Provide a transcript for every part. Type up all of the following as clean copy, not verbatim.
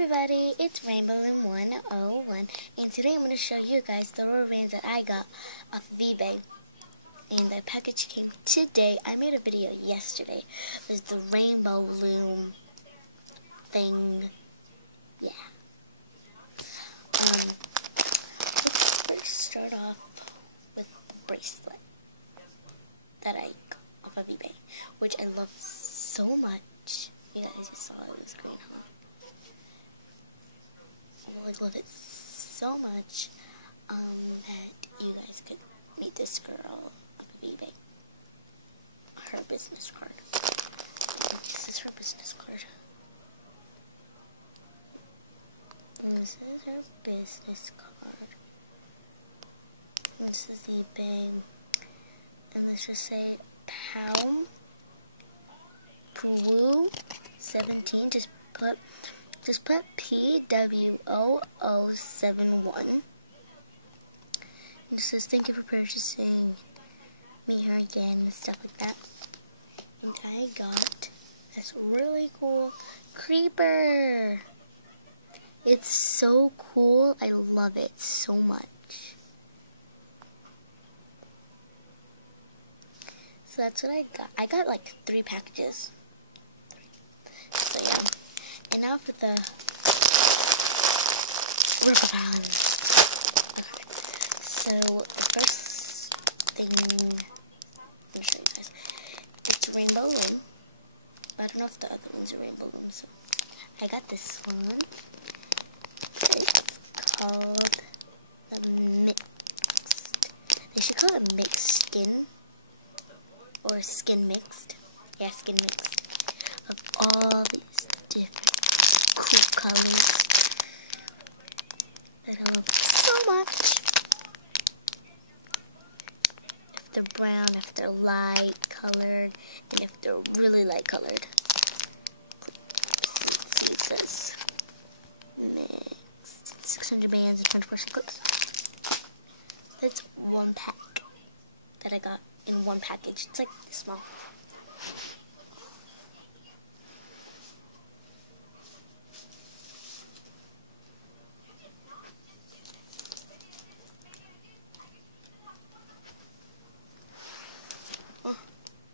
everybody, it's Rainbow Loom 101, and today I'm going to show you guys the rubber bands that I got off of eBay. And the package came today. I made a video yesterday. It was the Rainbow Loom thing. Yeah. Let's first start off with the bracelet that I got off of eBay, which I love so much. You guys just saw it on the screen, huh? I love it so much that you guys could meet this girl off of eBay. Her business card. This is her business card. And this is her business card. This is eBay. And let's just say Pound Peru 17. Just put PWOO71. And it says thank you for purchasing me here again and stuff like that. And I got this really cool creeper. It's so cool. I love it so much. So that's what I got. I got like 3 packages. So yeah. And now for the rubber bands. Okay. So the first thing, let me show you guys. It's Rainbow Loom. I don't know if the other ones are Rainbow Loom, so I got this one. It's called the Mixed. They should call it Mixed Skin. Or Skin Mixed. Yeah, Skin Mixed. Of all these different cool colors that I love so much. If they're brown, if they're light colored, and if they're really light colored. Let's see, it says Mixed. 600 bands and 24 clips. That's one pack that I got in one package. It's like this small.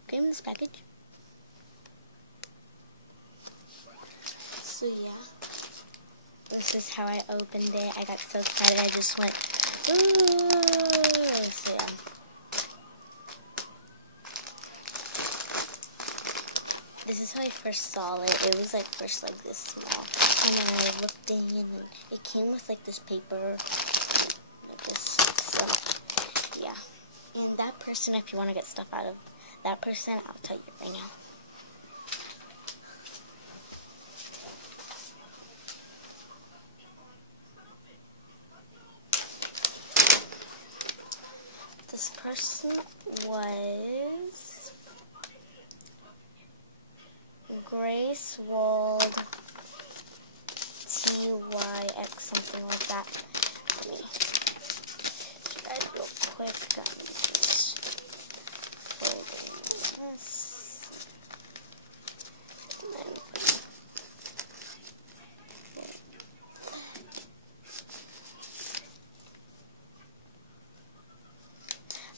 Came in this package. So yeah, this is how I opened it. I got so excited. I just went, ooh. So yeah. This is how I first saw it. It was like first like this small, and then I looked in, and it came with like this paper, like this stuff. Yeah. And that person, if you want to get stuff out of that person, I'll tell you right now. This person was Grace Wald TYX, something like that. Let me try it real quick, guys.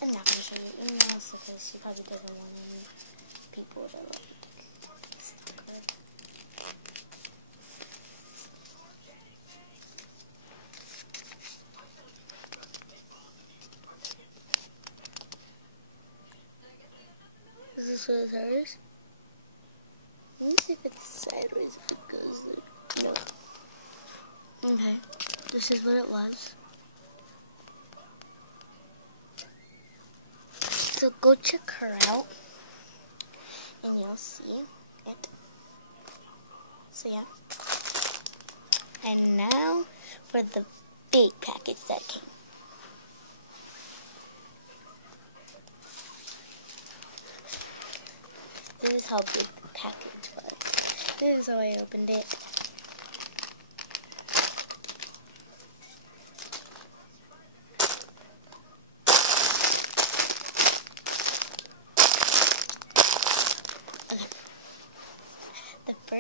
I'm not going to show you emails because she probably doesn't want any people to like stick her. Is this what it's hers? Let me see if it's sideways because no. Okay, this is what it was. So go check her out, and you'll see it. So yeah. And now for the big package that came. This is how big the package was. This is how I opened it.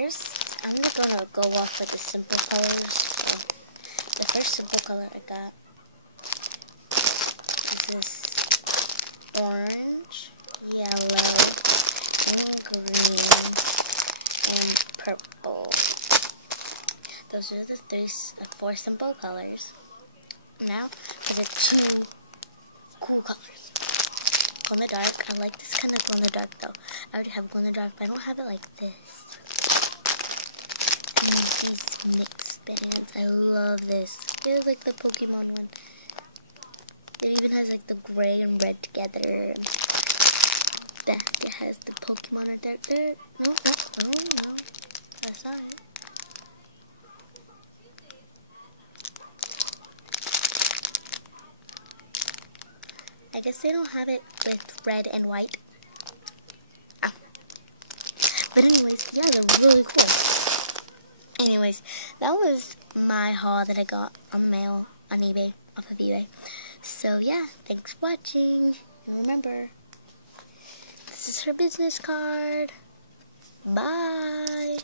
first, I'm going to go want to go off with the simple colors. So the first simple color I got is this orange, yellow, and green, and purple. Those are the four simple colors. Now for the two cool colors. Glow in the dark. I like this kind of glow in the dark though. I already have glow in the dark, but I don't have it like this. And these mixed bands. I love this. It's like the Pokemon one. It even has like the gray and red together. Back it has the Pokemon right there. No, that's not it. I guess they don't have it with red and white. Ah. But anyways, yeah, they're really cool. Anyways, that was my haul that I got on mail on eBay, off of eBay. So yeah, thanks for watching. And remember, this is her business card. Bye.